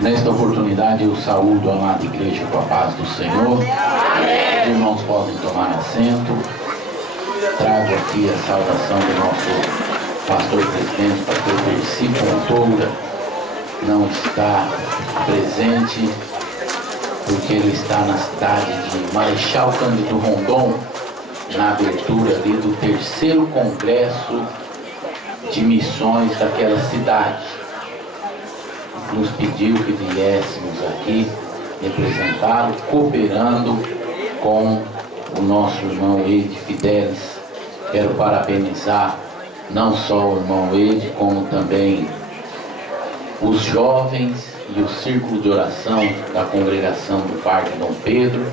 Nesta oportunidade eu saúdo a amada igreja com a paz do Senhor. Amém. Os irmãos podem tomar assento. Trago aqui a saudação do nosso pastor presidente, pastor Percy Fontoura. Não está presente porque ele está na cidade de Marechal Cândido Rondon, na abertura ali do 3º Congresso de Missões daquela cidade. Nos pediu que viéssemos aqui representá-lo, cooperando com o nosso irmão Ed Fidelis. Quero parabenizar não só o irmão Ed, como também os jovens e o círculo de oração da congregação do Parque Dom Pedro,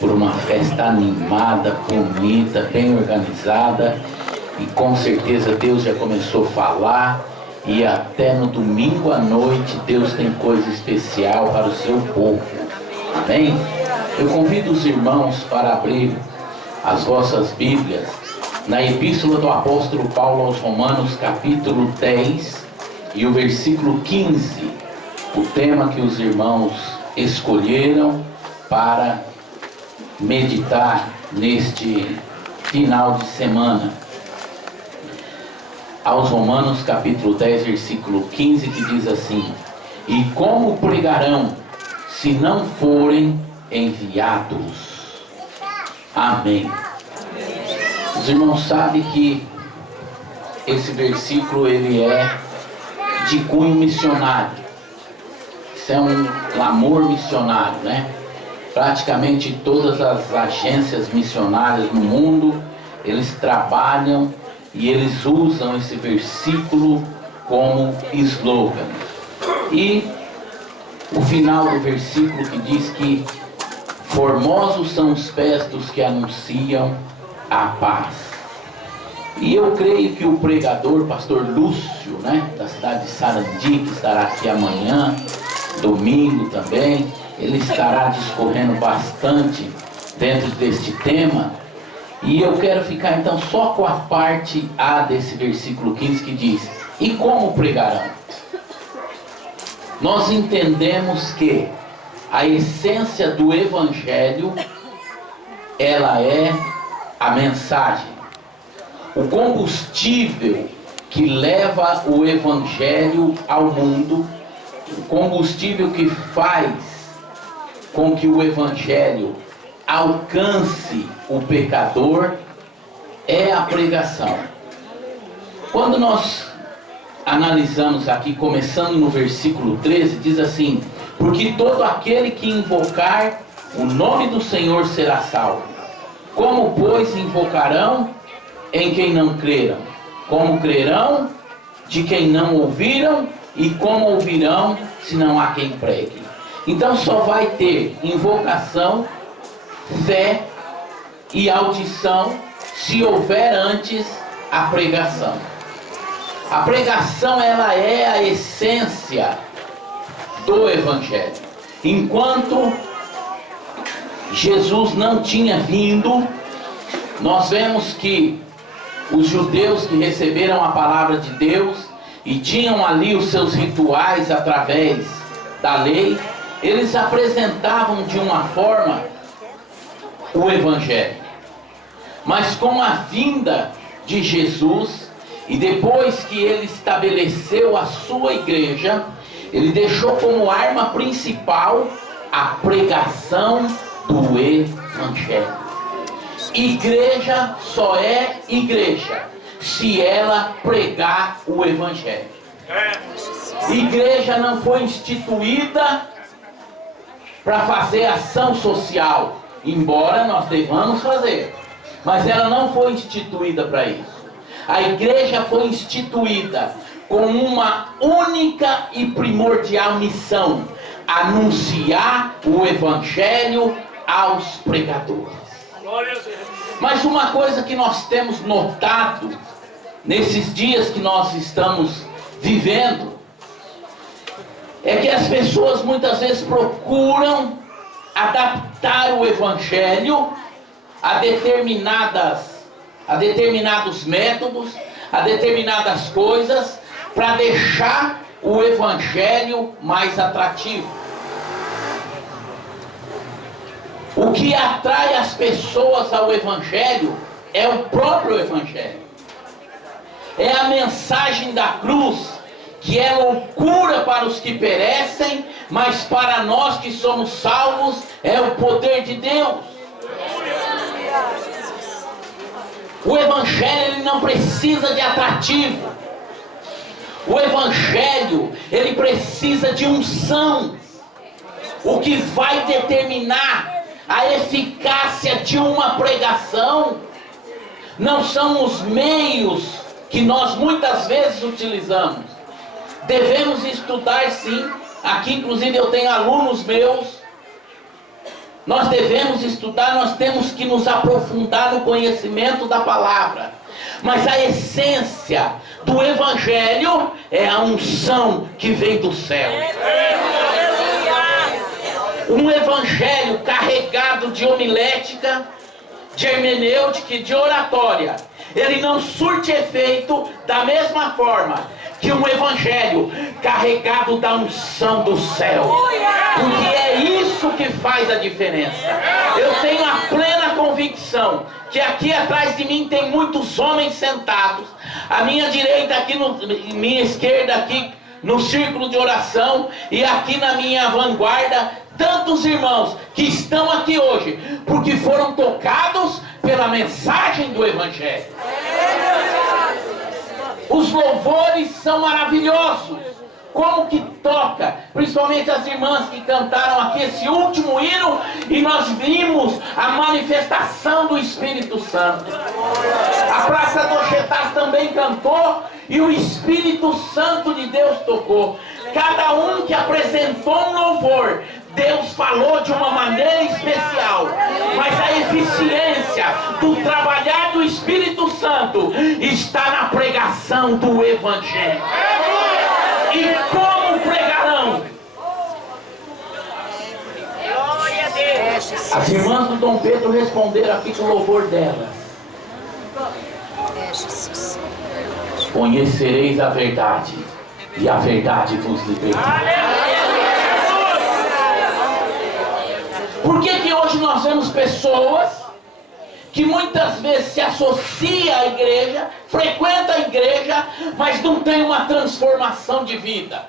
por uma festa animada, bonita, bem organizada, e com certeza Deus já começou a falar, e até no domingo à noite Deus tem coisa especial para o seu povo. Amém? Eu convido os irmãos para abrir as vossas Bíblias na Epístola do Apóstolo Paulo aos Romanos, capítulo 10 e o versículo 15, o tema que os irmãos escolheram para meditar neste final de semana. Aos Romanos capítulo 10, versículo 15, que diz assim: e como pregarão se não forem enviados? Amém. Os irmãos sabem que esse versículo ele é de cunho missionário. Isso é um clamor missionário, né? Praticamente todas as agências missionárias no mundo, eles trabalham e eles usam esse versículo como slogan. E o final do versículo que diz que formosos são os pés dos que anunciam a paz. E eu creio que o pregador, pastor Lúcio, né, da cidade de Sarandi, que estará aqui amanhã, domingo também, ele estará discorrendo bastante dentro deste tema. E eu quero ficar então só com a parte A desse versículo 15 que diz: e como pregarão? Nós entendemos que a essência do Evangelho, ela é a mensagem. O combustível que leva o Evangelho ao mundo, o combustível que faz com que o Evangelho alcance o pecador, é a pregação. Quando nós analisamos aqui, começando no versículo 13, diz assim: porque todo aquele que invocar o nome do Senhor será salvo. Como, pois, invocarão em quem não creram? Como crerão de quem não ouviram? E como ouvirão se não há quem pregue? Então só vai ter invocação, fé e audição se houver antes a pregação. A pregação, ela é a essência do Evangelho. Enquanto Jesus não tinha vindo, nós vemos que os judeus que receberam a palavra de Deus e tinham ali os seus rituais através da lei, eles apresentavam de uma forma o Evangelho. Mas com a vinda de Jesus, e depois que ele estabeleceu a sua igreja, ele deixou como arma principal a pregação do Evangelho. Igreja só é igreja se ela pregar o Evangelho. Igreja não foi instituída para fazer ação social, embora nós devamos fazer, mas ela não foi instituída para isso. A igreja foi instituída com uma única e primordial missão: anunciar o Evangelho aos pregadores. Mas uma coisa que nós temos notado nesses dias que nós estamos vivendo é que as pessoas muitas vezes procuram adaptar o Evangelho a determinados métodos, a determinadas coisas, para deixar o evangelho mais atrativo. O que atrai as pessoas ao evangelho é o próprio evangelho. É a mensagem da cruz, que é loucura para os que perecem, mas para nós que somos salvos é o poder de Deus. O evangelho ele não precisa de atrativo. O evangelho ele precisa de unção. O que vai determinar a eficácia de uma pregação não são os meios que nós muitas vezes utilizamos. Devemos estudar sim. Aqui inclusive eu tenho alunos meus. Nós devemos estudar, nós temos que nos aprofundar no conhecimento da palavra. Mas a essência do evangelho é a unção que vem do céu. Um evangelho carregado de homilética, de hermenêutica e de oratória, ele não surte efeito da mesma forma que um evangelho carregado da unção do céu. Porque é isso que faz a diferença. Eu tenho a plena convicção que aqui atrás de mim tem muitos homens sentados. À minha direita aqui, minha esquerda aqui no círculo de oração, e aqui na minha vanguarda, tantos irmãos que estão aqui hoje, porque foram tocados pela mensagem do evangelho. Os louvores são maravilhosos. Como que toca, principalmente as irmãs que cantaram aqui esse último hino, e nós vimos a manifestação do Espírito Santo. A Praça do Oxetás também cantou, e o Espírito Santo de Deus tocou. Cada um que apresentou um louvor, Deus falou de uma maneira especial, mas a eficiência do trabalhar do Espírito Santo está na pregação do Evangelho. E como pregarão? As irmãs do Dom Pedro responderam aqui com o louvor delas. Conhecereis a verdade, e a verdade vos libertará. Por que hoje nós vemos pessoas que muitas vezes se associam à igreja, frequentam a igreja, mas não tem uma transformação de vida?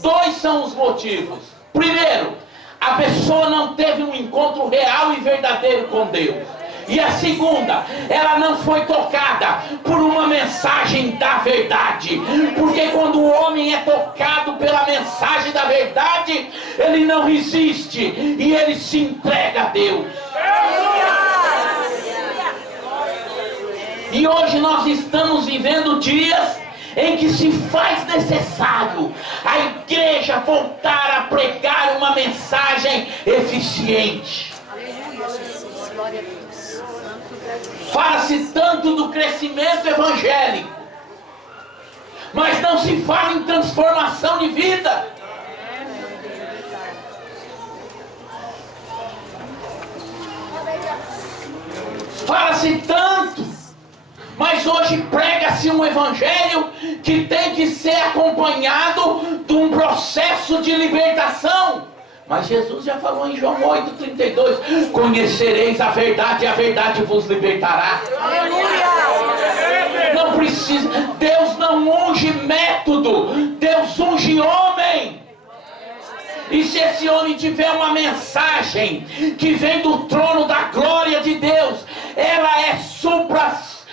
Dois são os motivos. Primeiro, a pessoa não teve um encontro real e verdadeiro com Deus. E a segunda, ela não foi tocada por uma mensagem da verdade. Porque quando o homem é tocado pela mensagem da verdade, ele não resiste e ele se entrega a Deus. E hoje nós estamos vivendo dias em que se faz necessário a igreja voltar a pregar uma mensagem eficiente. Fala-se tanto do crescimento evangélico, mas não se fala em transformação de vida. Fala-se tanto, mas hoje prega-se um evangelho que tem que ser acompanhado de um processo de libertação. Mas Jesus já falou em João 8,32: conhecereis a verdade e a verdade vos libertará. Aleluia! Não precisa, Deus não unge método, Deus unge homem. E se esse homem tiver uma mensagem que vem do trono da glória de Deus, ela é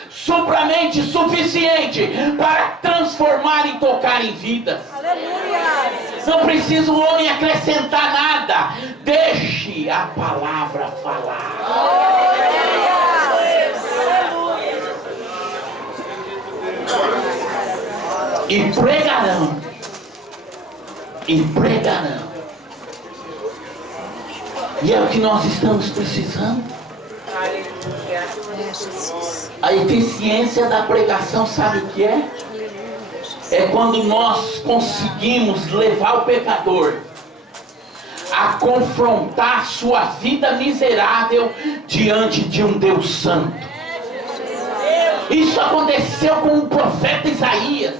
supramente suficiente para transformar e tocar em vidas. Aleluia! Não precisa o homem acrescentar nada. Deixe a palavra falar. E pregarão. E pregarão. E é o que nós estamos precisando. A eficiência da pregação, sabe o que é? É quando nós conseguimos levar o pecador a confrontar sua vida miserável diante de um Deus santo. Isso aconteceu com o profeta Isaías.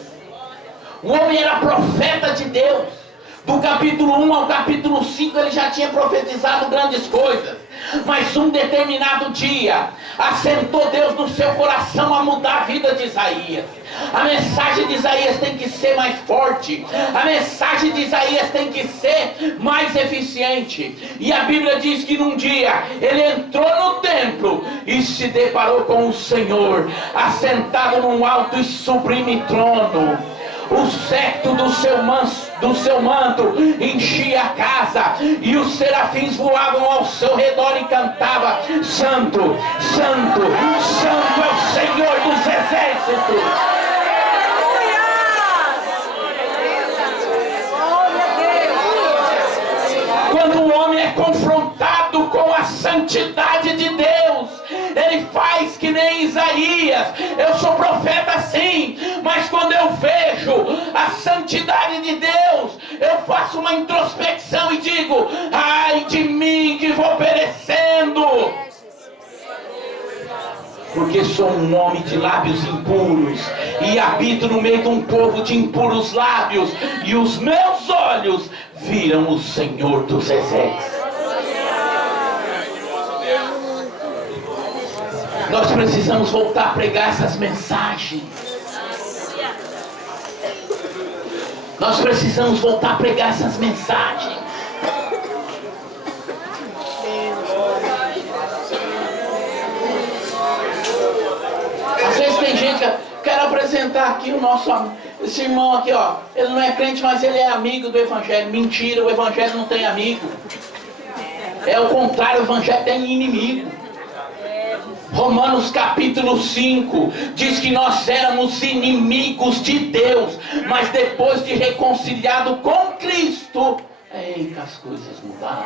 O homem era profeta de Deus. Do capítulo 1 ao capítulo 5 ele já tinha profetizado grandes coisas. Mas um determinado dia assentou Deus no seu coração a mudar a vida de Isaías. A mensagem de Isaías tem que ser mais forte. A mensagem de Isaías tem que ser mais eficiente. E a Bíblia diz que num dia ele entrou no templo e se deparou com o Senhor assentado num alto e sublime trono. O cetro do seu manto enchia a casa, e os serafins voavam ao seu redor e cantavam: Santo, Santo, Santo é o Senhor dos exércitos. Quando o homem é confrontado com a santidade de Deus, ele faz que nem Isaías. Eu sou profeta sim, mas quando eu vejo a santidade de Deus, eu faço uma introspecção e digo: ai de mim que vou perecendo, porque sou um homem de lábios impuros e habito no meio de um povo de impuros lábios, e os meus olhos viram o Senhor dos exércitos. Nós precisamos voltar a pregar essas mensagens. Nós precisamos voltar a pregar essas mensagens. Às vezes tem gente que quero apresentar aqui o nosso esse irmão aqui, ó. Ele não é crente, mas ele é amigo do Evangelho. Mentira, o Evangelho não tem amigo. É o contrário, o Evangelho tem inimigo. Romanos capítulo 5 diz que nós éramos inimigos de Deus, mas depois de reconciliado com Cristo, que as coisas mudaram.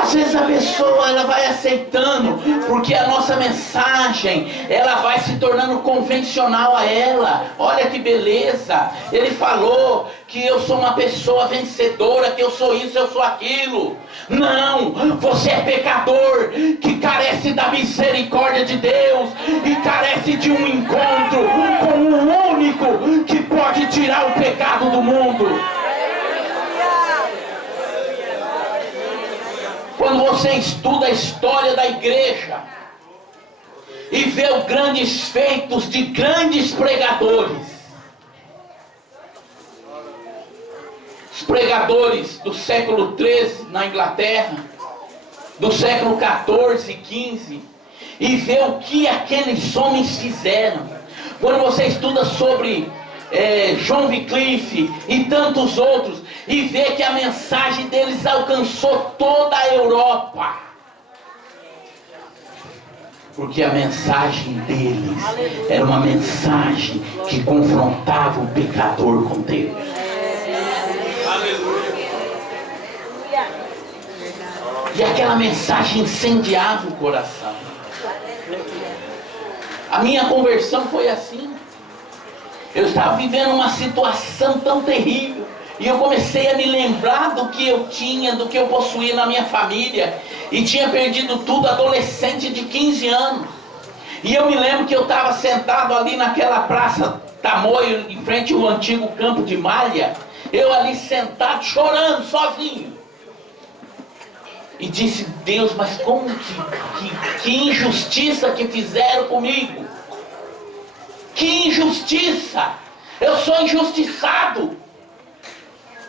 Às vezes a pessoa ela vai aceitando, porque a nossa mensagem ela vai se tornando convencional a ela. Olha que beleza, ele falou que eu sou uma pessoa vencedora, que eu sou isso, eu sou aquilo. Não, você é pecador que carece da misericórdia de Deus e carece de um encontro com o único que pode tirar o pecado do mundo. Quando você estuda a história da igreja e vê os grandes feitos de grandes pregadores, os pregadores do século XIII na Inglaterra, do século XIV e XV, e vê o que aqueles homens fizeram. Quando você estuda sobre John Wycliffe e tantos outros, e vê que a mensagem deles alcançou toda a Europa, porque a mensagem deles era uma mensagem que confrontava o pecador com Deus. E aquela mensagem incendiava o coração. A minha conversão foi assim. Eu estava vivendo uma situação tão terrível, e eu comecei a me lembrar do que eu tinha, do que eu possuía na minha família, e tinha perdido tudo, adolescente de 15 anos. E eu me lembro que eu estava sentado ali naquela praça Tamoio, em frente ao antigo campo de malha, eu ali sentado, chorando, sozinho. E disse: Deus, mas como que injustiça que fizeram comigo. Que injustiça! Eu sou injustiçado.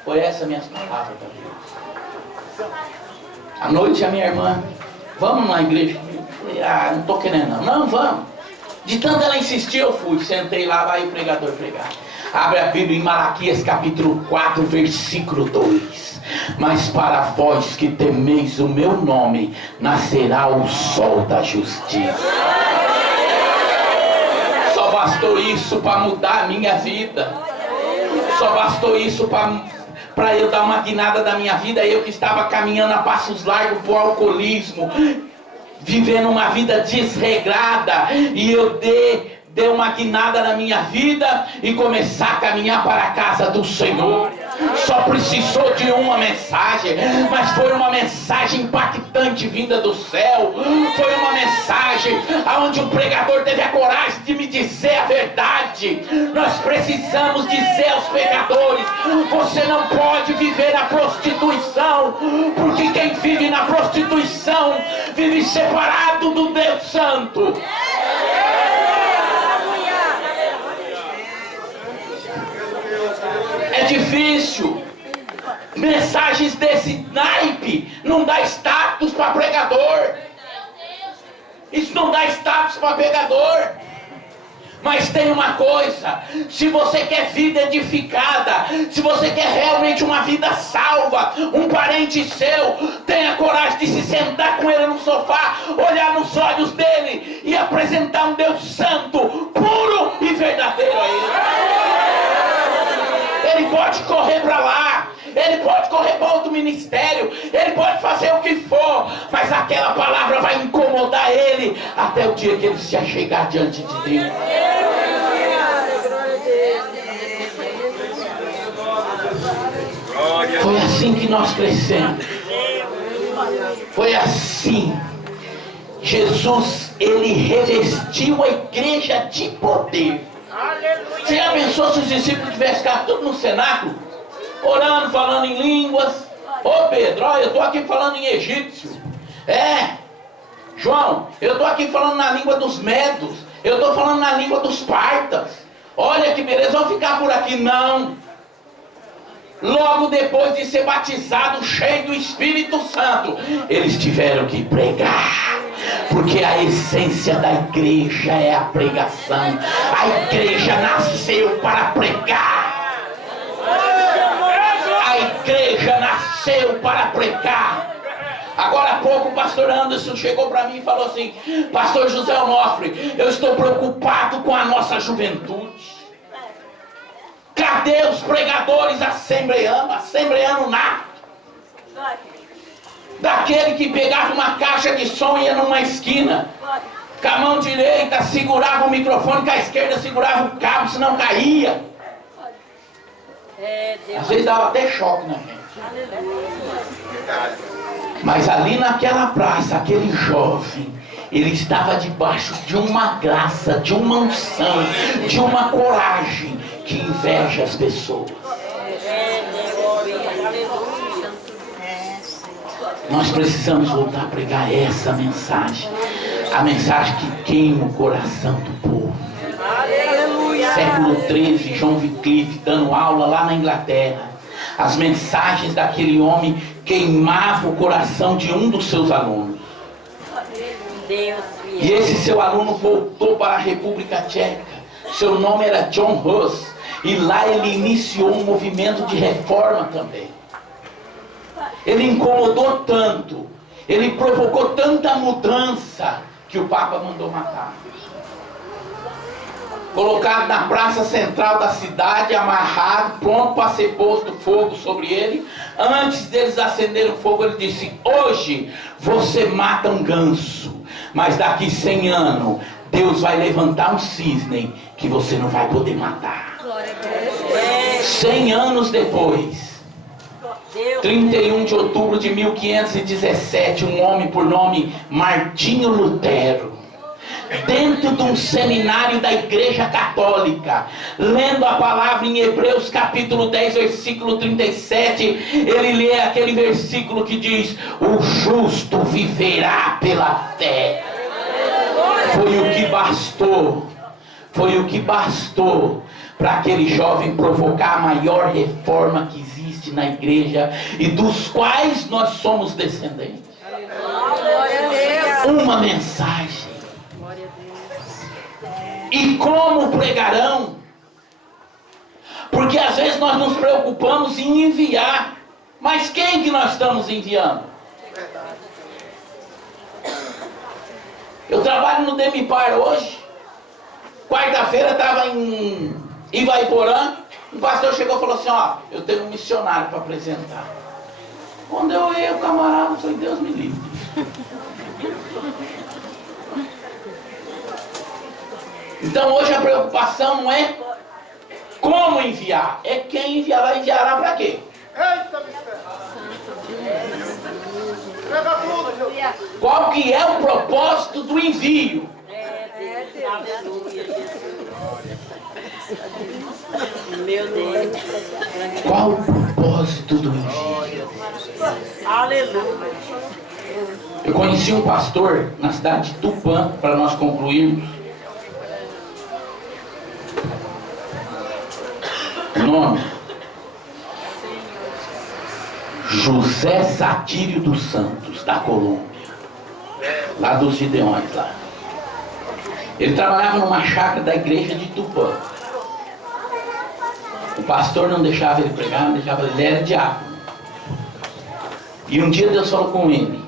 Foi essa minhas palavras para Deus. À noite a minha irmã: vamos na igreja? Eu falei: não estou querendo não. Não, vamos. De tanto ela insistir, eu fui. Sentei lá, vai o pregador pregar. Abre a Bíblia em Malaquias capítulo 4, versículo 2. Mas para vós que temeis o meu nome, nascerá o sol da justiça. Só bastou isso para mudar a minha vida. Só bastou isso para eu dar uma guinada da minha vida. Eu que estava caminhando a passos largos para o alcoolismo, vivendo uma vida desregrada, e eu dê uma guinada na minha vida e começar a caminhar para a casa do Senhor. Só precisou de uma mensagem, mas foi uma mensagem impactante vinda do céu. Foi uma mensagem onde o pregador teve a coragem de me dizer a verdade. Nós precisamos dizer aos pecadores: você não pode viver na prostituição, porque quem vive na prostituição vive separado do Deus Santo. É difícil. Mensagens desse naipe não dá status para pregador. Isso não dá status para pregador. Mas tem uma coisa: se você quer vida edificada, se você quer realmente uma vida salva, um parente seu, tenha coragem de se sentar com ele no sofá, olhar nos olhos dele e apresentar um Deus santo, puro e verdadeiro a ele. Ele pode correr para lá, ele pode correr para outro ministério, ele pode fazer o que for, mas aquela palavra vai incomodar ele até o dia que ele se achegar diante de Deus. Foi assim que nós crescemos. Foi assim. Jesus, ele revestiu a igreja de poder. Você já pensou se os discípulos tivessem ficado tudo no cenáculo, orando, falando em línguas? Ô Pedro, olha, eu estou aqui falando em egípcio. João, eu estou aqui falando na língua dos medos. Eu estou falando na língua dos partas. Olha que beleza, vamos ficar por aqui. Não. Logo depois de ser batizado, cheio do Espírito Santo, eles tiveram que pregar. Porque a essência da igreja é a pregação. A igreja nasceu para pregar. A igreja nasceu para pregar. Agora há pouco o pastor Anderson chegou para mim e falou assim: pastor José Onofre, eu estou preocupado com a nossa juventude. Cadê os pregadores assembleano nato? Daquele que pegava uma caixa de som e ia numa esquina, com a mão direita segurava o microfone, com a esquerda segurava o cabo, senão caía. Às vezes dava até choque na gente. Mas ali naquela praça, aquele jovem, ele estava debaixo de uma graça, de uma unção, de uma coragem que inveja as pessoas. Nós precisamos voltar a pregar essa mensagem. A mensagem que queima o coração do povo. Século XIII, John Wycliffe dando aula lá na Inglaterra. As mensagens daquele homem queimavam o coração de um dos seus alunos. E esse seu aluno voltou para a República Tcheca. Seu nome era John Hus. E lá ele iniciou um movimento de reforma também. Ele incomodou tanto, ele provocou tanta mudança, que o Papa mandou matar. Colocado na praça central da cidade, amarrado, pronto para ser posto fogo sobre ele. Antes deles acenderem o fogo, ele disse: hoje você mata um ganso, mas daqui 100 anos Deus vai levantar um cisne que você não vai poder matar. 100 anos depois, 31 de outubro de 1517, um homem por nome Martinho Lutero, dentro de um seminário da Igreja Católica, lendo a palavra em Hebreus capítulo 10, versículo 37, ele lê aquele versículo que diz: o justo viverá pela fé. Foi o que bastou para aquele jovem provocar a maior reforma que existe na igreja e dos quais nós somos descendentes. Uma mensagem. E como pregarão? Porque às vezes nós nos preocupamos em enviar, mas quem que nós estamos enviando? Eu trabalho no Demipar hoje. Quarta-feira estava em Ivaiporã. O pastor chegou e falou assim: ó, eu tenho um missionário para apresentar. Quando eu ia, o camarada foi: Deus me livre. Então hoje a preocupação não é como enviar, é quem enviará. Enviará para quê? Eita, mistério! Pega tudo, Jesus! Qual que é o propósito do envio? Meu Deus. Qual o propósito do envio? Aleluia. Eu conheci um pastor na cidade de Tupã, para nós concluirmos. O nome? José Satírio dos Santos, da Colômbia. Lá dos Gideões, lá. Ele trabalhava numa chácara da igreja de Tupã. O pastor não deixava ele pregar, não deixava ele era diácono. E um dia Deus falou com ele.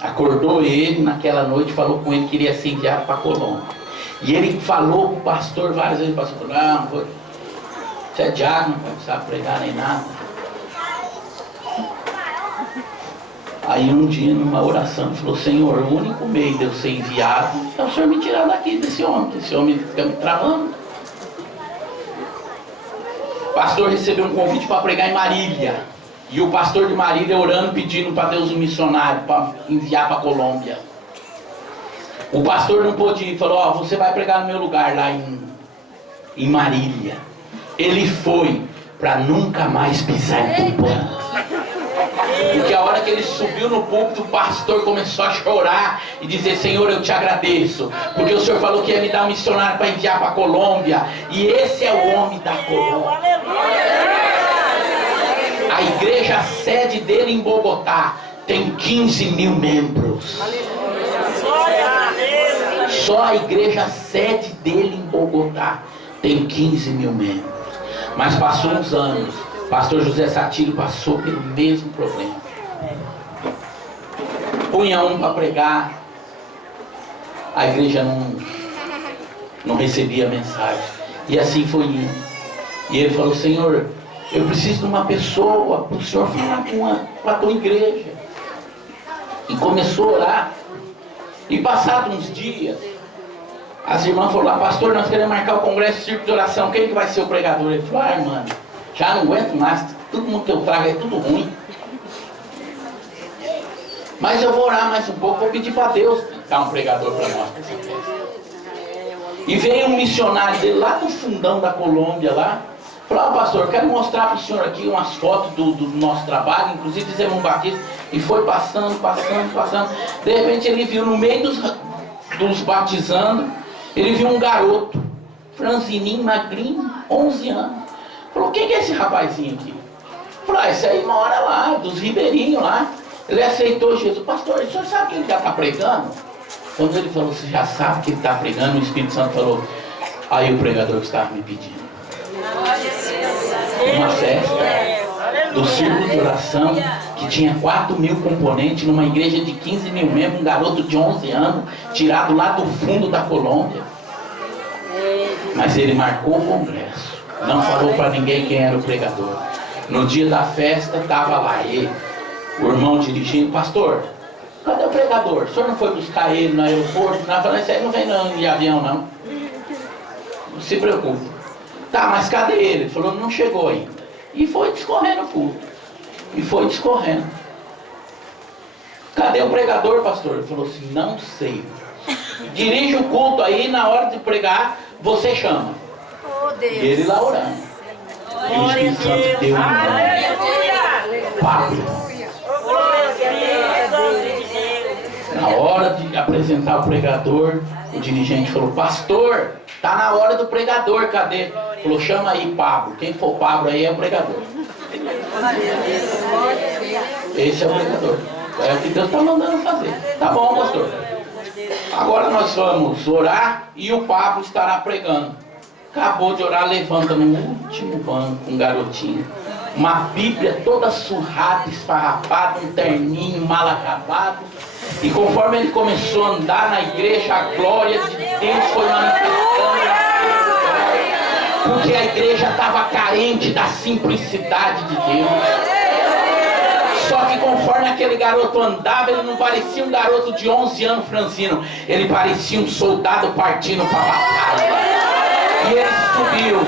Acordou ele naquela noite, falou com ele que iria ser enviado para a Colômbia. E ele falou com o pastor várias vezes. O pastor falou, não, você é diácono, não precisa pregar nem nada. Aí um dia, numa oração, ele falou, Senhor, o único meio de eu ser enviado é o Senhor me tirar daqui desse homem. Esse homem fica me travando. O pastor recebeu um convite para pregar em Marília. E o pastor de Marília orando, pedindo para Deus um missionário para enviar para a Colômbia. O pastor não pôde ir, falou, ó, você vai pregar no meu lugar lá em Marília. Ele foi para nunca mais pisar em Tupã. Porque a hora que ele subiu no púlpito, o pastor começou a chorar e dizer, Senhor, eu te agradeço, porque o Senhor falou que ia me dar um missionário para enviar para a Colômbia, e esse é o homem da Colômbia. A igreja sede dele em Bogotá tem 15 mil membros. Só a igreja sede dele em Bogotá tem 15 mil membros. Mas passou uns anos, pastor José Satírio passou pelo mesmo problema. Punha um para pregar, a igreja não recebia a mensagem. E assim foi indo. E ele falou, Senhor, eu preciso de uma pessoa para o Senhor falar com a tua igreja. E começou a orar. E passados uns dias, as irmãs falaram, pastor, nós queremos marcar o congresso círculo de oração, quem que vai ser o pregador? Ele falou, irmã, já não aguento mais, todo mundo que eu trago é tudo ruim. Mas eu vou orar mais um pouco, vou pedir para Deus dar um pregador para nós. E veio um missionário dele lá do fundão da Colômbia lá, falou, pastor, quero mostrar para o senhor aqui umas fotos do nosso trabalho, inclusive fizemos um batismo, e foi passando. De repente ele viu no meio dos batizando, ele viu um garoto, franzininho, magrinho, 11 anos. Falou, quem que é esse rapazinho aqui? Falou, esse aí mora lá, dos ribeirinhos lá. Ele aceitou Jesus. Pastor, o senhor sabe que ele já está pregando? Quando ele falou, você já sabe que ele está pregando, o Espírito Santo falou, aí o pregador que estava me pedindo. Uma festa do círculo de oração que tinha 4 mil componentes numa igreja de 15 mil membros, um garoto de 11 anos, tirado lá do fundo da Colômbia. Mas ele marcou o congresso, não falou para ninguém quem era o pregador. No dia da festa estava lá ele, o irmão dirigindo, pastor, cadê o pregador? O senhor não foi buscar ele no aeroporto? Não, falou, esse aí não vem não, de avião não. Não se preocupe. Tá, mas cadê ele? Ele falou, não chegou ainda. E foi discorrendo o culto. E foi discorrendo. Cadê o pregador, pastor? Ele falou assim, não sei. Dirige o culto aí, na hora de pregar, você chama. E ele lá orando. E o Espírito Santo deu um nome. Pablo. Na hora de apresentar o pregador, o dirigente falou, pastor, tá na hora do pregador, cadê? Falou, chama aí Pablo. Quem for Pablo aí é o pregador. Esse é o pregador. É o que Deus está mandando fazer. Tá bom, pastor. Agora nós vamos orar e o Pablo estará pregando. Acabou de orar, levanta no último banco um garotinho. Uma Bíblia toda surrada, esfarrapada, um terninho mal acabado. E conforme ele começou a andar na igreja, a glória de Deus foi manifestando. Porque a igreja estava carente da simplicidade de Deus. Só que conforme aquele garoto andava, ele não parecia um garoto de 11 anos franzino. Ele parecia um soldado partindo para a batalha. E ele subiu,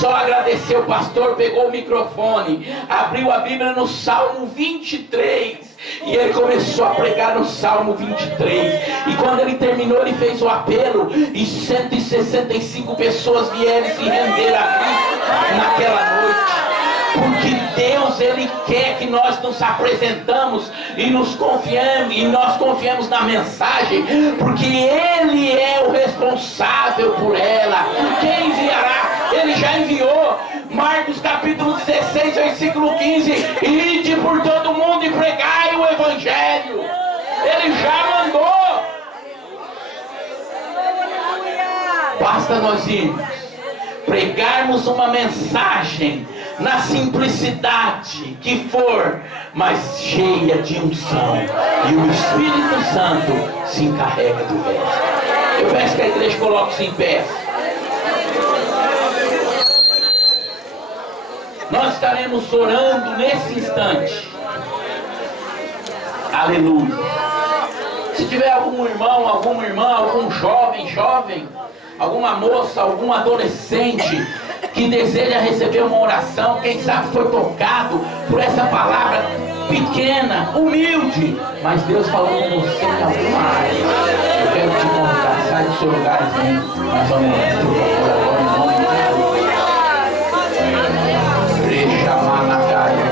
só agradeceu o pastor, pegou o microfone, abriu a Bíblia no Salmo 23. E ele começou a pregar no Salmo 23. E quando ele terminou, ele fez o apelo. E 165 pessoas vieram se render a Cristo naquela noite. Porque Deus, Ele quer que nós nos apresentamos e nós confiemos na mensagem, porque Ele é o responsável por ela. Quem enviará? Ele já enviou. Marcos capítulo 16, versículo 15: ide por todo mundo e pregai o Evangelho. Ele já mandou. Basta nós irmos, pregarmos uma mensagem na simplicidade que for, mas cheia de unção, e o Espírito Santo se encarrega do resto. Eu peço que a igreja coloque-se em pé. Nós estaremos orando nesse instante. Aleluia. Se tiver algum irmão, alguma irmã, algum jovem, alguma moça, algum adolescente que deseja receber uma oração, quem sabe foi tocado por essa palavra pequena, humilde, mas Deus falou com você em alguma área, eu quero te convidar, sai do seu lugar e vem, nós vamos orar, por favor, agora em nome de Jesus. Deixa a managaia,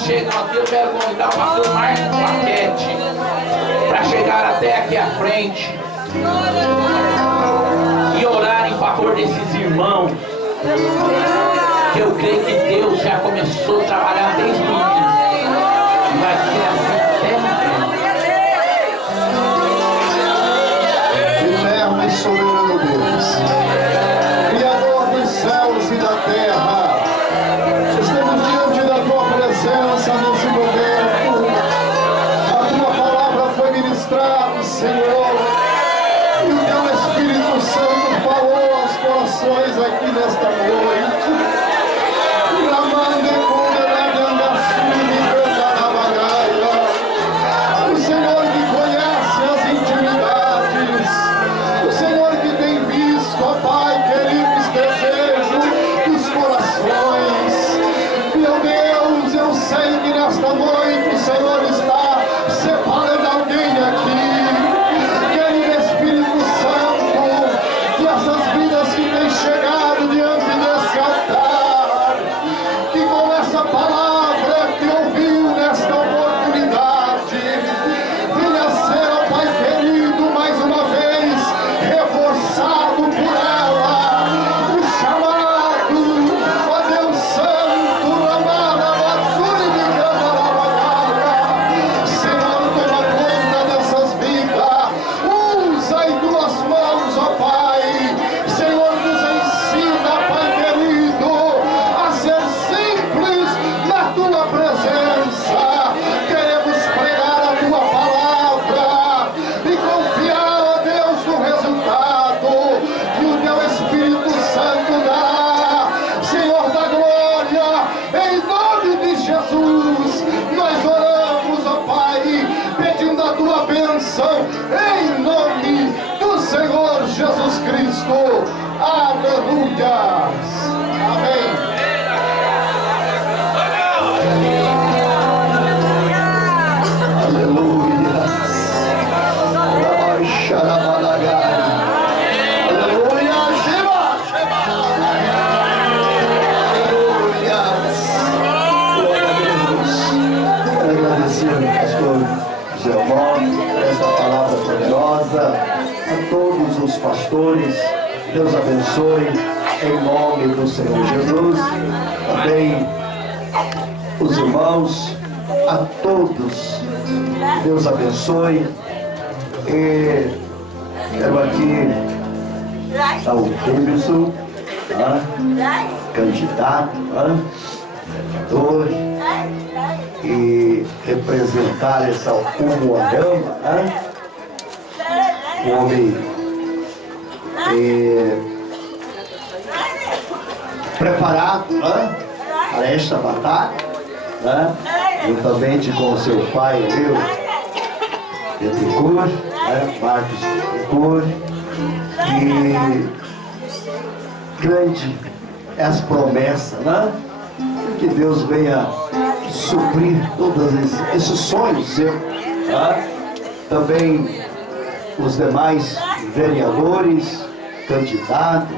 chegam aqui, eu quero convidar o pastor Marcos Paquete para chegar até aqui à frente e orar em favor desses irmãos, que eu creio que Deus já começou a trabalhar desde o início e vai ser assim até no tempo. Eterno e soberano Deus, Criador dos céus e da terra, estamos diante da tua presença nesse momento. A tua palavra foi ministrada, Senhor, e o teu Espírito Santo falou aos corações aqui nesta noite. O Senhor que conhece as intimidades, o Senhor que tem visto, ó Pai querido, os desejos dos corações. Meu Deus, eu sei que nesta noite o Senhor está separando alguém aqui. Querido Espírito Santo, que essas vidas que têm chegado diante desse altar, que com essa palavra que ouviu nesta oportunidade, venha ser, ó Pai querido, mais uma vez reforçado por ela, o chamado, ó Deus Santo, amada, vassoura de Senhor, toma conta dessas vidas, usa em tuas mãos, ó Pai. Senhor, nos ensina, Pai querido, a ser simples na tua presença. Queremos pregar a tua palavra e confiar, ó Deus, no resultado que o teu Espírito Santo dará. Senhor da glória, em nome de Jesus, nós oramos, ó Pai, pedindo a tua bênção, em nome do Senhor Jesus Cristo. Aleluia. Amém. Aleluia. Aleluia. Aleluia. Glória a Deus. Quero agradecer ao pastor José Almon por essa palavra poderosa, a todos os pastores. Deus abençoe em nome do Senhor Jesus. Também os irmãos, a todos. Deus abençoe. Quero aqui dar o Davidson, candidato, vereador, e representar essa Umuarama, o homem preparado para esta batalha, juntamente com seu pai, Petecur, Marcos Petecur, e grande é as promessas, que Deus venha suprir todos esses sonhos seus, também os demais vereadores, candidatos,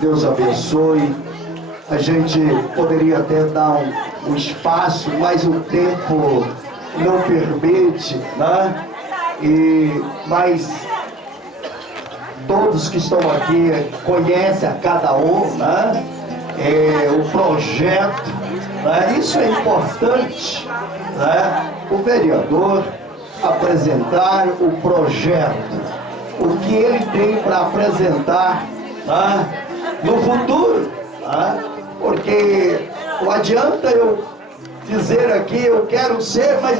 Deus abençoe. A gente poderia até dar um espaço, mas o tempo não permite, mas todos que estão aqui conhecem a cada um, o projeto, isso é importante, o vereador apresentar o projeto, o que ele tem para apresentar no futuro, porque não adianta eu dizer aqui, eu quero ser, mas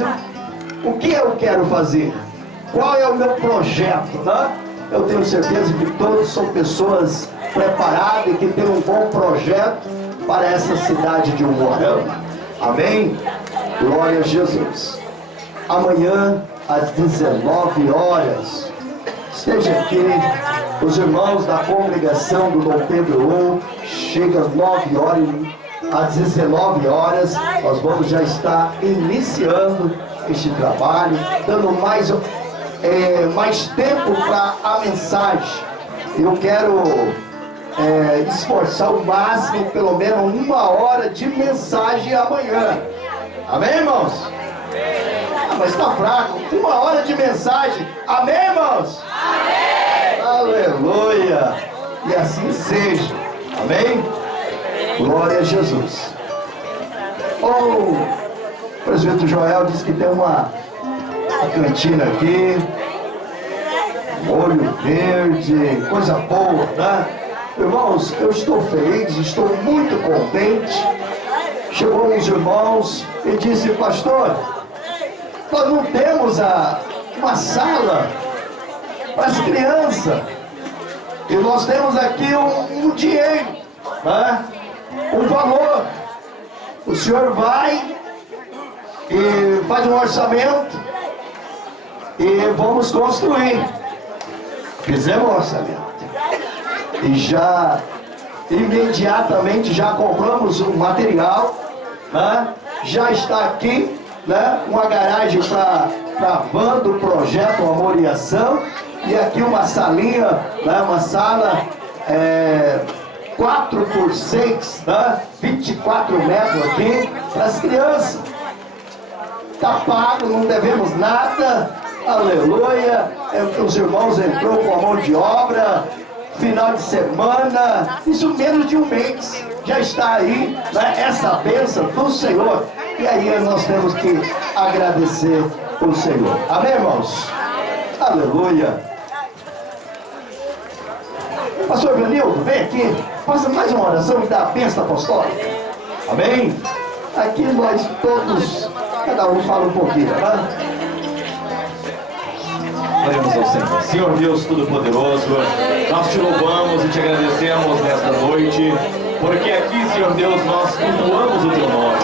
o que eu quero fazer? Qual é o meu projeto? Eu tenho certeza que todos são pessoas preparadas e que têm um bom projeto para essa cidade de Umuarama. Amém? Glória a Jesus. Amanhã, às 19 horas, esteja aqui, os irmãos da congregação do Dom Pedro I, chega às 9 horas, às 19 horas, nós vamos já estar iniciando este trabalho, dando mais tempo para a mensagem. Eu quero esforçar o máximo, pelo menos 1 hora de mensagem amanhã. Amém, irmãos? Mas está fraco. 1 hora de mensagem. Amém, irmãos? Amém! Aleluia! E assim seja. Amém? Glória a Jesus. O presbítero Joel disse que tem uma cantina aqui, molho verde, coisa boa, Irmãos, eu estou feliz, estou muito contente. Chegou uns irmãos e disse: pastor, nós não temos uma sala para as crianças, e nós temos aqui um dinheiro, um valor. O senhor vai e faz um orçamento e vamos construir. Fizemos o orçamento e já imediatamente já compramos o material, já está aqui, uma garagem para a van do projeto Amor e Ação, e aqui uma salinha, uma sala 4x6, 24 metros aqui para as crianças. Está pago, não devemos nada. Aleluia. Os irmãos entrou com a mão de obra, final de semana, isso menos de um mês já está aí, essa bênção do Senhor. E aí nós temos que agradecer o Senhor. Amém, irmãos? Aleluia. Pastor Vanildo, vem aqui, faça mais uma oração e dá a bênção apostólica. Amém? Aqui nós todos, cada um fala um pouquinho, Oremos ao Senhor. Senhor Deus Todo-Poderoso, nós te louvamos e te agradecemos nesta noite, porque aqui, Senhor Deus, nós cultuamos o teu nome.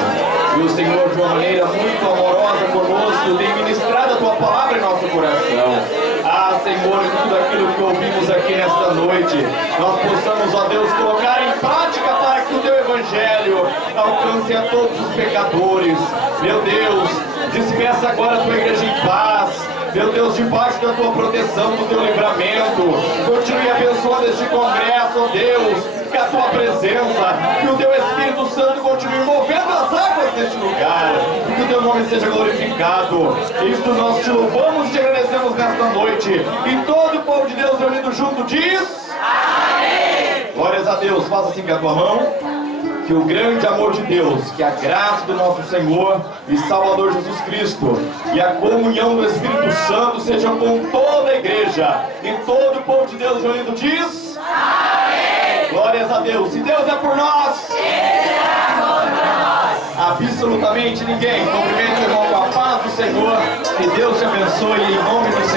E o Senhor, de uma maneira muito amorosa conosco, tem ministrado a tua palavra em nosso coração. Senhor, tudo aquilo que ouvimos aqui nesta noite, nós possamos, ó Deus, colocar em prática para que o teu evangelho alcance a todos os pecadores. Meu Deus, despeça agora a tua igreja em paz. Meu Deus, debaixo da tua proteção, do teu livramento, continue abençoando este congresso, ó Deus, que a tua presença, que o teu Espírito Santo continue movendo as águas deste lugar, e que o teu nome seja glorificado. Isto nós te louvamos e te agradecemos nesta noite, e todo o povo de Deus reunido junto diz: amém! Glórias a Deus. Faça assim com a tua mão, que o grande amor de Deus, que a graça do nosso Senhor e Salvador Jesus Cristo e a comunhão do Espírito Santo sejam com toda a igreja. E todo o povo de Deus reunido diz: amém! Glórias a Deus. Se Deus é por nós, quem será contra nós? Absolutamente ninguém. Cumprimento o irmão com a paz do Senhor. Que Deus te abençoe em nome do